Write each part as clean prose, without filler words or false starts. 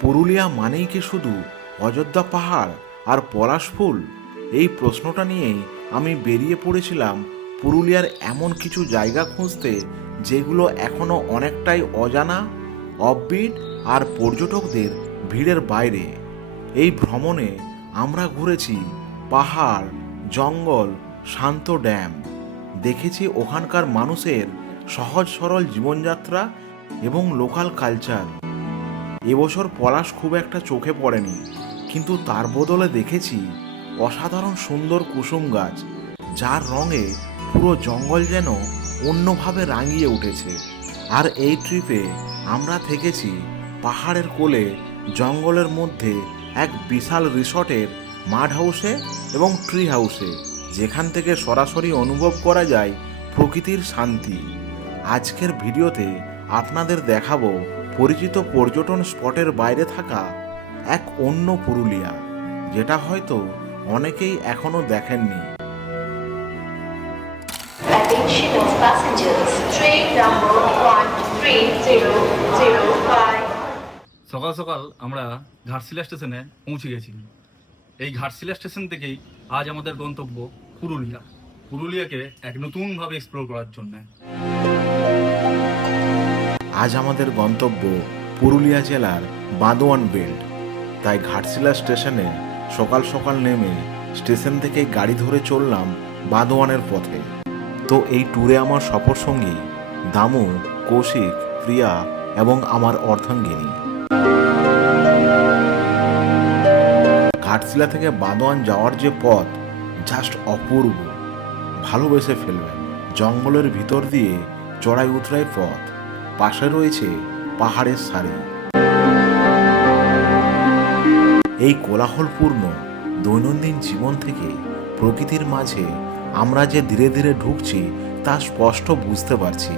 পুরুলিয়া মানেই কি শুধু অযোধ্যা পাহাড় আর পলাশ ফুল? এই প্রশ্নটা নিয়েই আমি বেরিয়ে পড়েছিলাম পুরুলিয়ার এমন কিছু জায়গা খুঁজতে যেগুলো এখনো অনেকটাই অজানা, অফবিট আর পর্যটকদের ভিড়ের বাইরে। এই ভ্রমণে আমরা ঘুরেছি পাহাড়, জঙ্গল, শান্ত ড্যাম, দেখেছি ওখানকার মানুষের সহজ সরল জীবনযাত্রা এবং লোকাল কালচার। এবছর পলাশ খুব একটা চোখে পড়েনি, কিন্তু তার বদলে দেখেছি অসাধারণ সুন্দর কুসুম গাছ, যার রঙে পুরো জঙ্গল যেন অন্যভাবে রাঙিয়ে উঠেছে। আর এই ট্রিপে আমরা থেকেছি পাহাড়ের কোলে, জঙ্গলের মধ্যে এক বিশাল রিসর্টের মাড হাউসে এবং ট্রি হাউসে, যেখান থেকে সরাসরি অনুভব করা যায় প্রকৃতির শান্তি। আজকের ভিডিওতে আপনাদের দেখাবো পরিচিত পর্যটন স্পটের বাইরে থাকা এক অন্য পুরুলিয়া, যেটা হয়তো অনেকেই এখনো দেখেননি। Attention of passengers, train number 13005. সকাল সকাল আমরা ঘাটশিলা স্টেশনে পৌঁছে গেছি। এই ঘাটশিলা স্টেশন থেকেই আজ আমাদের গন্তব্য পুরুলিয়া। পুরুলিয়াকে এক নতুনভাবে এক্সপ্লোর করার জন্য। আজ আমাদের গন্তব্য পুরুলিয়া জেলার বাঁদোয়ান বেল্ট। তাই ঘাটশিলা স্টেশনে সকাল সকাল নেমে স্টেশন থেকে গাড়ি ধরে চললাম বাঁদোয়ানের পথে। তো এই ট্যুরে আমার সফর সঙ্গী দামু, কৌশিক, প্রিয়া এবং আমার অর্ধাঙ্গিনী। ঘাটশিলা থেকে বাঁদোয়ান যাওয়ার যে পথ, জাস্ট অপূর্ব, ভালোবেসে ফেলবেন। জঙ্গলের ভিতর দিয়ে চড়াই উতরাই পথ, পাশে রয়েছে পাহাড়ের সারি। এই কোলাহলপূর্ণ দৈনন্দিন জীবন থেকে প্রকৃতির মাঝে আমরা যে ধীরে ধীরে ঢুকছি তা স্পষ্ট বুঝতে পারছি।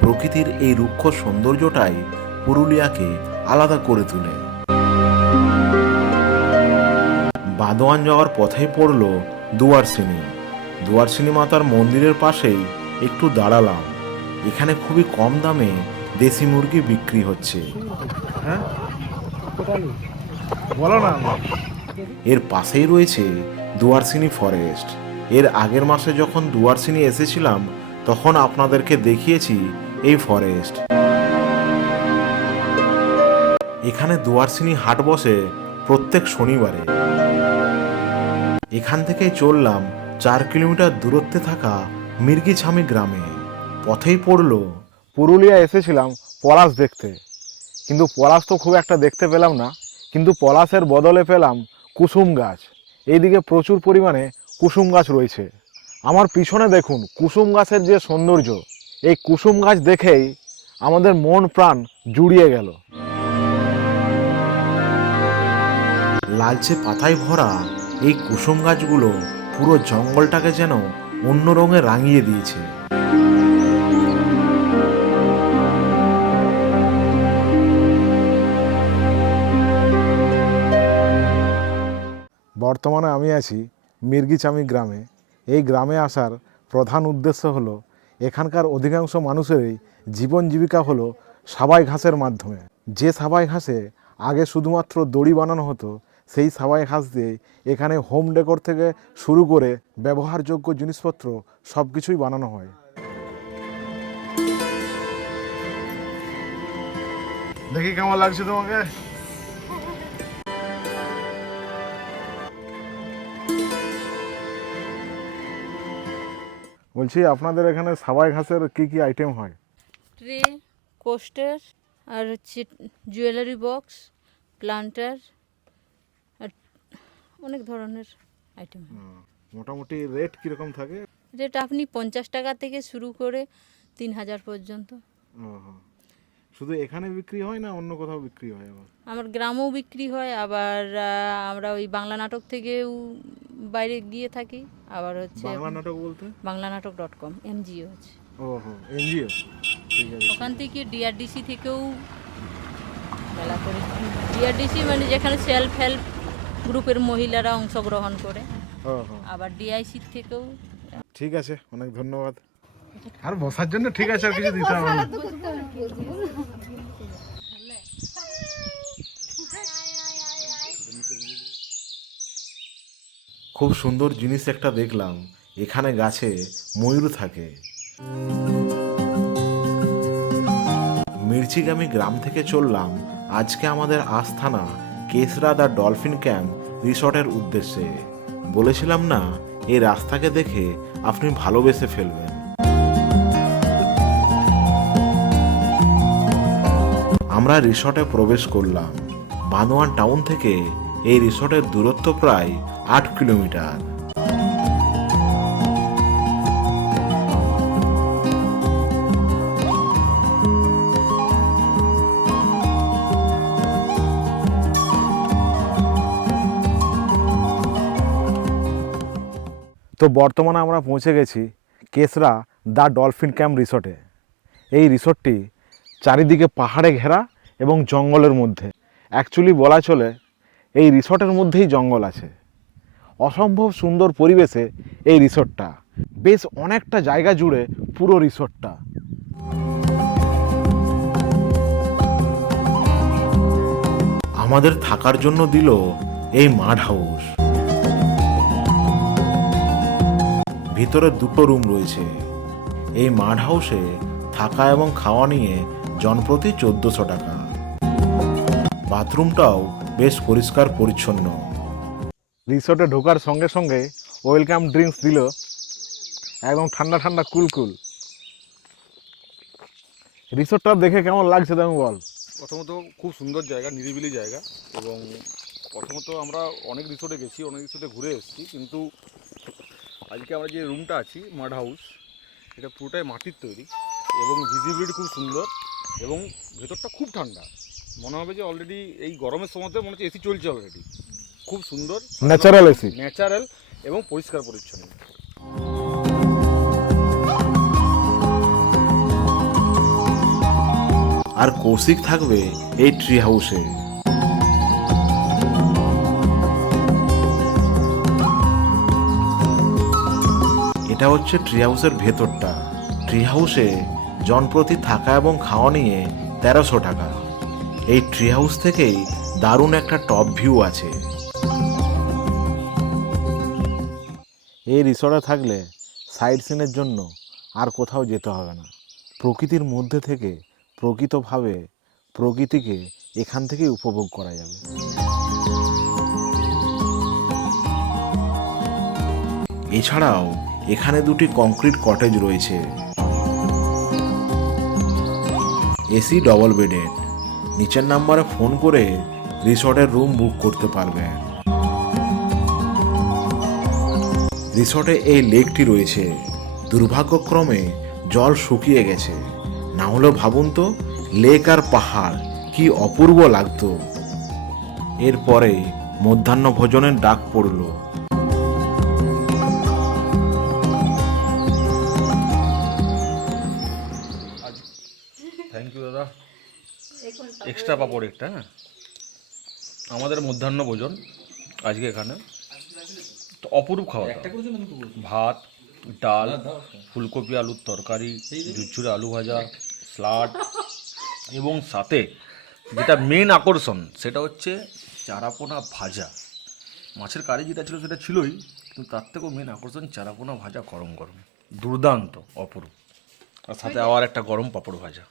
প্রকৃতির এই রুক্ষ সৌন্দর্যটাই পুরুলিয়াকে আলাদা করে তোলে। বাঁদোয়ান যাওয়ার পথেই পড়ল দুয়ারসিনী মাতার মন্দিরের পাশেই একটু দাঁড়ালাম। এখানে খুবই কম দামে দেশি মুরগি বিক্রি হচ্ছে। এর পাশেই রয়েছে দুয়ারসিনী ফরেস্ট। এর আগের মাসে যখন দুয়ারসিনী এসেছিলাম তখন আপনাদেরকে দেখিয়েছি এই ফরেস্ট। এখানে দুয়ারসিনী হাট বসে প্রত্যেক শনিবারে। এখান থেকেই চললাম 4 কিলোমিটার দূরত্বে থাকা মির্গিছামি গ্রামে। পথেই পড়ল পুরুলিয়া এসেছিলাম পলাশ দেখতে, কিন্তু পলাশ তো খুব একটা দেখতে পেলাম না, কিন্তু পলাশের বদলে পেলাম কুসুম গাছ। এইদিকে প্রচুর পরিমাণে কুসুম গাছ রয়েছে। আমার পিছনে দেখুন কুসুম গাছের যে সৌন্দর্য, এই কুসুম গাছ দেখেই আমাদের মন প্রাণ জুড়িয়ে গেল। লালচে পাতায় ভরা এই কুসুম গাছগুলো পুরো জঙ্গলটাকে যেন অন্য রঙে রাঙিয়ে দিয়েছে। বর্তমানে আমি আছি মির্গিচামি গ্রামে। এই গ্রামে আসার প্রধান উদ্দেশ্য হলো এখানকার অধিকাংশ মানুষেরই জীবন জীবিকা হলো সাবাই ঘাসের মাধ্যমে। যে সাবাই ঘাসে আগে শুধুমাত্র দড়ি বানানো হতো, সেই সাবাই ঘাস দিয়ে এখানে হোম ডেকোর থেকে শুরু করে ব্যবহারযোগ্য জিনিসপত্র সব কিছুই বানানো হয়। দেখি কেমন লাগছে তোমাকে? বলছি আপনাদের এখানে সাবাই ঘাসের কি কি আইটেম হয়? ট্রে, কোস্টার, আর হচ্ছে জুয়েলারি বক্স, প্লান্টার, আর অনেক ধরনের আইটেম হয়। মোটামুটি রেট কীরকম থাকে? যেটা আপনি 50 টাকা থেকে শুরু করে 3000 পর্যন্ত। শুধু এখানে বিক্রি হয় না অন্য কোথাও বিক্রি হয়? আবার আমার গ্রামেও বিক্রি হয়, আবার আমরা ওই বাংলা নাটক থেকেও বাইরে গিয়ে থাকি। আবার হচ্ছে বাংলা নাটক বলতে বাংলানাটক.com এনজিও আছে। ওহো, এনজিও, ঠিক আছে। ওখান থেকে ডিআরডিসি থেকেও মেলা করে। ডিআরডিসি মানে যেখানে সেলফ হেল্প গ্রুপের মহিলারা অংশগ্রহণ করে। ওহো, আবার ডিআইসি থেকেও। ঠিক আছে, অনেক ধন্যবাদ। আর বসার জন্য ঠিক আছে, আর কিছু দিতে হবে না। খুব সুন্দর জিনিস একটা দেখলাম, এখানে গাছে ময়ূর থাকে। মির্চিগামী গ্রাম থেকে চললাম আজকে আমাদের আস্থানা কেসরা দ্য ডলফিন ক্যাম্প রিসর্টের উদ্দেশ্যে। বলেছিলাম না, এই রাস্তাকে দেখে আপনি ভালোবেসে ফেলবেন। আমরা রিসর্টে প্রবেশ করলাম। বান্দোয়ান টাউন থেকে এই রিসর্টের দূরত্ব প্রায় 8 কিলোমিটার। তো বর্তমানে আমরা পৌঁছে গেছি কেসরা দ্য ডলফিন ক্যাম্প রিসর্টে। এই রিসর্টটি চারিদিকে পাহাড়ে ঘেরা এবং জঙ্গলের মধ্যে। অ্যাকচুয়ালি বলা চলে এই রিসর্টের মধ্যেই জঙ্গল আছে। অসম্ভব সুন্দর পরিবেশে এই রিসর্টটা, বেশ অনেকটা জায়গা জুড়ে পুরো রিসর্টটা। আমাদের থাকার জন্য দিল এই মাড হাউস। ভিতরে 2টো রুম রয়েছে। এই মাড হাউসে থাকা এবং খাওয়া নিয়ে জনপ্রতি 1400 টাকা। বাথরুমটাও বেশ পরিষ্কার পরিচ্ছন্ন। রিসর্টে ঢোকার সঙ্গে সঙ্গে ওয়েলকাম ড্রিঙ্কস দিল, একদম ঠান্ডা ঠান্ডা কুল। রিসর্টটা দেখে কেমন লাগছে তুমি বল? প্রথমত খুব সুন্দর জায়গা, নিরিবিলি জায়গা। এবং প্রথমত আমরা অনেক রিসোর্টে গেছি, অনেক রিসোর্টে ঘুরে এসেছি, কিন্তু আজকে আমরা যে রুমটা আছি মাড হাউস, এটা পুরোটাই মাটির তৈরি এবং ভিজিবিলিটি খুব সুন্দর এবং ভেতরটা খুব ঠান্ডা। মনে হবে যে অলরেডি এই গরমের সময়তে মনে হচ্ছে এসি চলছে অলরেডি। খুব সুন্দর, ন্যাচারাল এসি, ন্যাচারাল এবং পরিষ্কার পরিচ্ছন্ন। আর কৌশিক থাকবে এই ট্রি হাউসে। এটা হচ্ছে ট্রি হাউসের ভেতরটা। ট্রি হাউসে জনপ্রতি থাকা এবং খাওয়া নিয়ে 1300 টাকা। এই ট্রি হাউস থেকেই দারুণ একটা টপ ভিউ আছে। এই রিসর্টে থাকলে সাইট সিনের জন্য আর কোথাও যেতে হবে না। প্রকৃতির মধ্যে থেকে প্রকৃতভাবে প্রকৃতিকে এখান থেকেই উপভোগ করা যাবে। এছাড়াও এখানে 2টি কংক্রিট কটেজ রয়েছে, এসি ডবল বেডেড। নিচের নাম্বারে ফোন করে রিসর্টের রুম বুক করতে পারবেন। রিসর্টে এই লেকটি রয়েছে। দুর্ভাগ্যক্রমে জল শুকিয়ে গেছে, না হলেও ভাবুন তো লেক আর পাহাড় কি অপূর্ব লাগতো। এরপরে মধ্যাহ্ন ভোজনের ডাক পড়ল। থ্যাংক ইউ দাদা। এক্সট্রা পাপড় একটা। হ্যাঁ, আমাদের মধ্যাহ্ন ভোজন আজকে এখানে তো অপরূপ খাওয়া দাওয়া। ভাত, ডাল, ফুলকপি আলুর তরকারি, ঝুরঝুরে আলু ভাজা, স্যালাড এবং সাথে যেটা মেন আকর্ষণ সেটা হচ্ছে চারাপোনা ভাজা। মাছের কারি যেটা ছিল সেটা ছিলই, কিন্তু তার থেকেও মেন আকর্ষণ চারাপোনা ভাজা গরম গরম, দুর্দান্ত, অপরূপ। আর সাথে আবার একটা গরম পাঁপড় ভাজা।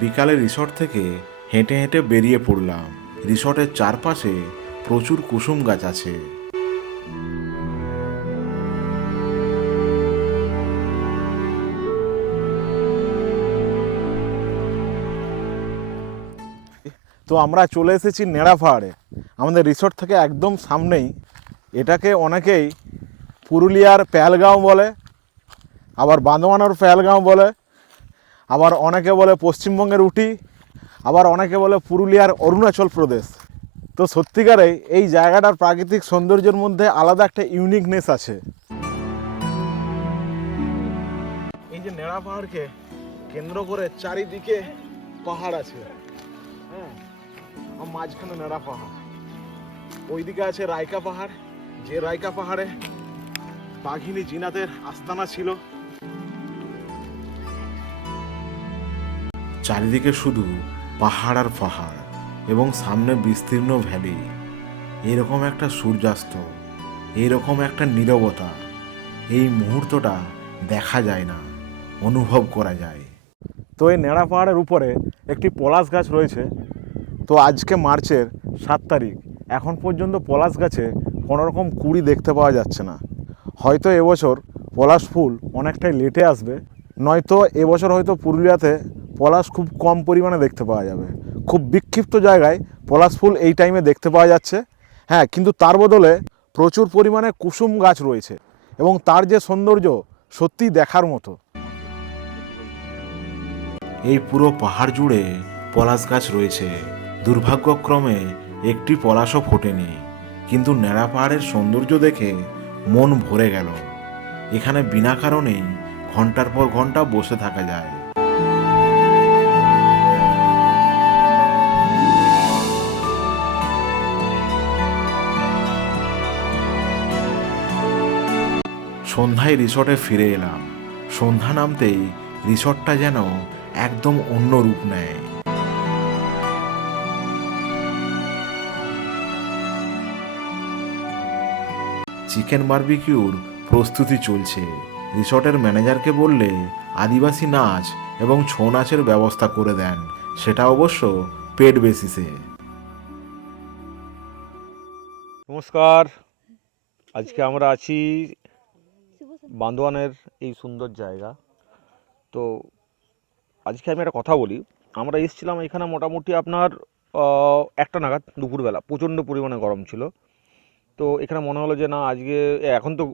বিকালে রিসর্ট থেকে হেঁটে হেঁটে বেরিয়ে পড়লাম। রিসর্টের চারপাশে প্রচুর কুসুম গাছ আছে। তো আমরা চলে এসেছি নেড়া পাহাড়ে, আমাদের রিসর্ট থেকে একদম সামনেই। এটাকে অনেকেই পুরুলিয়ার পেহেলগাঁও বলে, আবার বান্দোয়ানের পেহেলগাঁও বলে, আবার অনেকে বলে পশ্চিমবঙ্গের উটি, আবার অনেকে বলে পুরুলিয়ার অরুণাচল প্রদেশ। তো সত্যিকারে এই জায়গাটার প্রাকৃতিক সৌন্দর্যের মধ্যে আলাদা একটা ইউনিকনেস আছে। এই যে নেড়া পাহাড়কে কেন্দ্র করে চারিদিকে পাহাড় আছে। হ্যাঁ, মাঝখানে নেড়া পাহাড়, ওইদিকে আছে রাইকা পাহাড়, যে রাইকা পাহাড়ে বাঘিনী জিনাতের আস্তানা ছিল। চারিদিকে শুধু পাহাড় আর পাহাড়। এবং সামনে বিস্তীর্ণ ভ্যালি। এরকম একটা সূর্যাস্ত, এরকম একটা নীরবতা, এই মুহূর্তটা দেখা যায় না, অনুভব করা যায়। তো এই নেড়া পাহাড়ের উপরে একটি পলাশ গাছ রয়েছে। তো আজকে মার্চের 7 তারিখ, এখন পর্যন্ত পলাশ গাছে কোনোরকম কুড়ি দেখতে পাওয়া যাচ্ছে না। হয়তো এবছর পলাশ ফুল অনেকটাই লেটে আসবে, নয়তো এবছর হয়তো পুরুলিয়াতে পলাশ খুব কম পরিমাণে দেখতে পাওয়া যাবে। খুব বিক্ষিপ্ত জায়গায় পলাশ ফুল এই টাইমে দেখতে পাওয়া যাচ্ছে। হ্যাঁ, কিন্তু তার বদলে প্রচুর পরিমাণে কুসুম গাছ রয়েছে এবং তার যে সৌন্দর্য সত্যিই দেখার মতো। এই পুরো পাহাড় জুড়ে পলাশ গাছ রয়েছে। দুর্ভাগ্যক্রমে একটি পলাশও ফোটেনি, কিন্তু ন্যাড়া পাহাড়ের সৌন্দর্য দেখে মন ভরে গেল। এখানে বিনা কারণেই ঘন্টার পর ঘন্টা বসে থাকা যায়। সন্ধ্যায় রিসর্টে ফিরে এলাম। সন্ধ্যা নামতেই রিসর্টটা যেন একদম অন্য রূপ নেয়। চিকেন বারবিকিউর প্রস্তুতি চলছে। রিসর্টের ম্যানেজারকে বললে আদিবাসী নাচ এবং ছৌ নাচের ব্যবস্থা করে দেন, সেটা অবশ্য পেড বেসিসে। নমস্কার, আজকে আমরা আছি বান্দোয়ানের এই সুন্দর জায়গা। তো আজকে আমি একটা কথা বলি। আমরা এসেছিলাম এখানে মোটামুটি আপনার 1টা নাগাদ দুপুরবেলা। প্রচণ্ড পরিমাণে গরম ছিল। তো এখানে মনে হলো যে না, আজকে এখন তো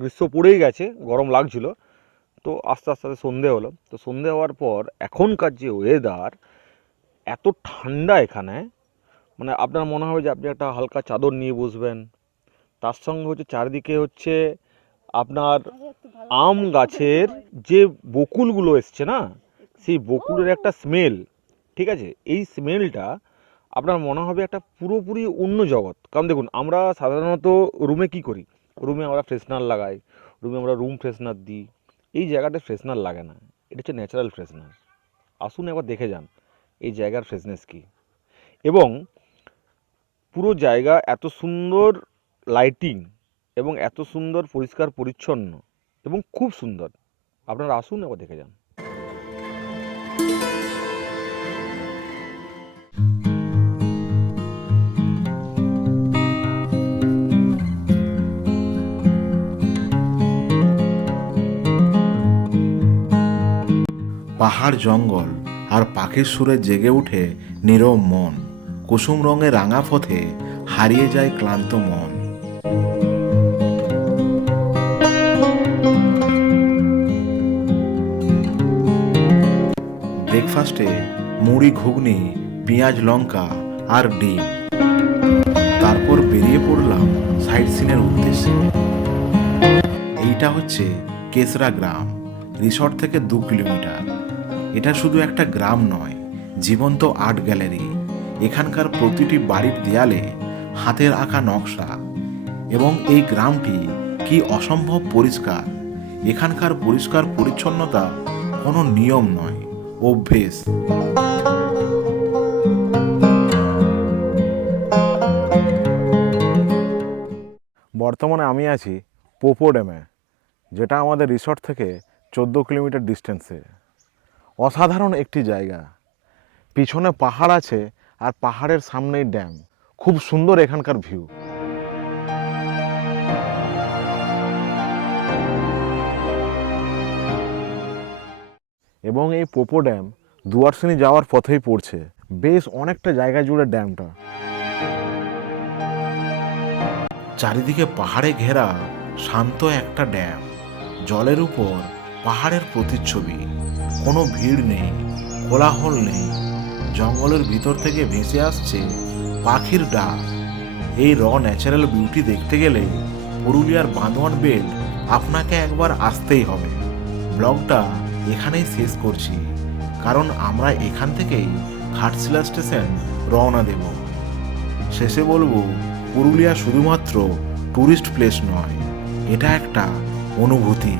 গ্রীষ্ম পড়েই গেছে, গরম লাগছিল। তো আস্তে আস্তে সন্ধে হলো। তো সন্ধে হওয়ার পর এখনকার যে ওয়েদার, এত ঠান্ডা এখানে, মানে আপনার মনে হবে যে আপনি একটা হালকা চাদর নিয়ে বসবেন। তার সঙ্গে হচ্ছে চারিদিকে হচ্ছে আপনার আম গাছের যে বকুলগুলো এসছে না, সেই বকুলের একটা স্মেল, ঠিক আছে? এই স্মেলটা আপনার মনে হবে একটা পুরোপুরি অন্য জগৎ। কারণ দেখুন, আমরা সাধারণত রুমে কি করি, রুমে আমরা ফ্রেশনার লাগাই, রুমে আমরা রুম ফ্রেশনার দিই। এই জায়গাটা ফ্রেশনার লাগে না, এটা হচ্ছে ন্যাচারাল ফ্রেশনার। আসুন একবার দেখে যান এই জায়গার ফ্রেশনেস কী। এবং পুরো জায়গা এত সুন্দর লাইটিং এবং এত সুন্দর পরিষ্কার পরিচ্ছন্ন এবং খুব সুন্দর। আপনারা আসুন একবার দেখে যান। পাহাড়, জঙ্গল আর পাখির সুরে জেগে উঠে নীরব মন। কুসুম রঙে রাঙা পথে হারিয়ে যায় ক্লান্ত মন। ব্রেকফাস্টে মুড়ি, ঘুগনি, পেঁয়াজ, লঙ্কা আর ডিম। তারপর বেরিয়ে পড়লাম সাইট সিনের উদ্দেশ্যে। এইটা হচ্ছে কেসরা গ্রাম, রিসর্ট থেকে 2 কিলোমিটার। এটা শুধু একটা গ্রাম নয়, জীবন্ত আর্ট গ্যালারি। এখানকার প্রতিটি বাড়ির দেয়ালে হাতের আঁকা নকশা। এবং এই গ্রামটি কি অসম্ভব পরিষ্কার। এখানকার পরিষ্কার পরিচ্ছন্নতা কোনো নিয়ম নয়, অভ্যেস। বর্তমানে আমি আছি পোপো ড্যামে, যেটা আমাদের রিসর্ট থেকে 14 কিলোমিটার ডিস্টেন্সে। অসাধারণ একটি জায়গা। পিছনে পাহাড় আছে আর পাহাড়ের সামনেই ড্যাম। খুব সুন্দর এখানকার ভিউ। এবং এই পোপো ড্যাম দুয়ারসিনি যাওয়ার পথেই পড়ছে। বেশ অনেকটা জায়গা জুড়ে ড্যামটা। চারিদিকে পাহাড়ে ঘেরা শান্ত একটা ড্যাম। জলের উপর পাহাড়ের প্রতিচ্ছবি। কোনো ভিড় নেই, কোলাহল নেই। জঙ্গলের ভিতর থেকে ভেসে আসছে পাখির ডাক। এই ন্যাচারাল বিউটি দেখতে গেলে পুরুলিয়ার বান্দোয়ান বেল্ট আপনাকে একবার আসতেই হবে। ব্লগটা এখানেই শেষ করছি, কারণ আমরা এখান থেকেই ঘাটশিলা স্টেশন রওনা দেব। শেষে বলবো, পুরুলিয়া শুধুমাত্র টুরিস্ট প্লেস নয়, এটা একটা অনুভূতি।